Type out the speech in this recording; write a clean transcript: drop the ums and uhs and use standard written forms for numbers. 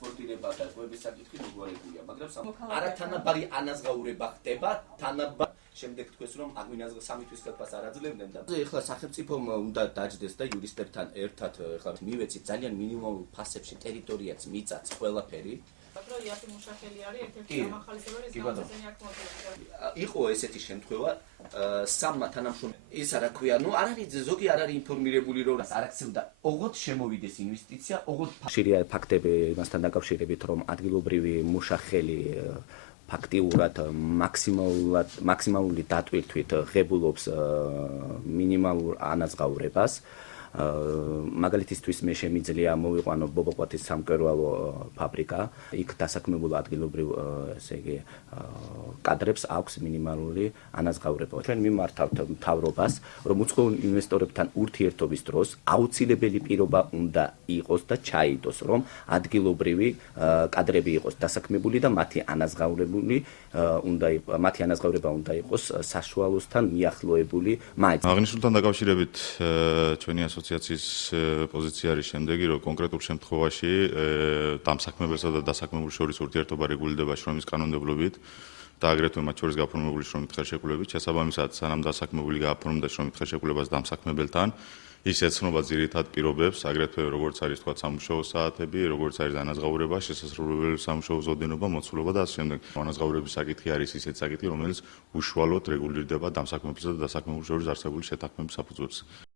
ტრანსპორტირება და კვების საკითხი მოგვარებულია, მაგრამ არათანაბარი ანაზღაურება ხდება, შემდეგ თქვეს რომ აგვინაზღა 3 თვის ხელფას არ აძლევდნენ და ეხლა სახელმწიფომ უნდა დაждდეს და იურისტებთან ერთად ეხლა მივეცით ძალიან მინიმალურ ფასებში ტერიტორიაც მიწაც ყველაფერი. იაფი მუშახელი არის ერთ-ერთი გამახალისებელი ზემოწესენი აქ მოძრაობა. იყო ესეთი შემთხვევა სამმა თანამშრომელმა ის რა ქვია, არ არის ზოგი არ არის ინფორმირებული რომ არ აქცევდა ოღონდ შემოვიდეს ინვესტიცია, ოღონდ ხშირია ფაქტები მასთან დაკავშირებით რომ ადგილობრივი მუშახელი ფაქტიურად მაქსიმალური დატვირთვით ღებულობს მინიმალურ ანაზღაურებას. მაგალითისთვის მე შემიძლია მოვიყვანო ბობოყვათის სამკერვალო ფაბრიკა, იქ დასაქმებულ ადგილობრივ ესე იგი კადრებს აქვს მინიმალური ანაზღაურება. ჩვენ მიმართავთ მთავრობას, რომ უცხოურ ინვესტორებთან ურთიერთობის დროს აუცილებელი პირობა უნდა იყოს და ჩაიდოს, რომ ადგილობრივი კადრები იყოს დასაქმებული და მათი ანაზღაურება უნდა იყოს საშუალოსთან მიახლოებული მაინც. აღნიშნულთან დაკავშირებით ჩვენი ასოციაციის პოზიცია არის შემდეგი, რომ კონკრეტულ შემთხვევაში დამსაქმებელსა და დასაქმებულ შორის ურთიერთობა რეგულირდება შრომის კანონმდებლობით და აგრეთვე მათ შორის გაფორმებული შრომით ხელშეკრულებით. შესაბამისად, სანამ დასაქმებული გააფორმდა შრომით ხელშეკრულებას დამსაქმებელთან, ის ეცნობა ძირითად პირობებს, აგრეთვე როგორც არის თქვა სამუშაო საათები, როგორც არის ანაზღაურება, შესაძლებელი სამუშაო ზოდინობა, მოცულობა და ასე შემდეგ. ანაზღაურების საკითხი არის ისეთი საკითხი, რომელიც უშუალოდ რეგულირდება დამსაქმებელსა და დასაქმებულ შორის არსებული შეთანხმების საფუძველზე.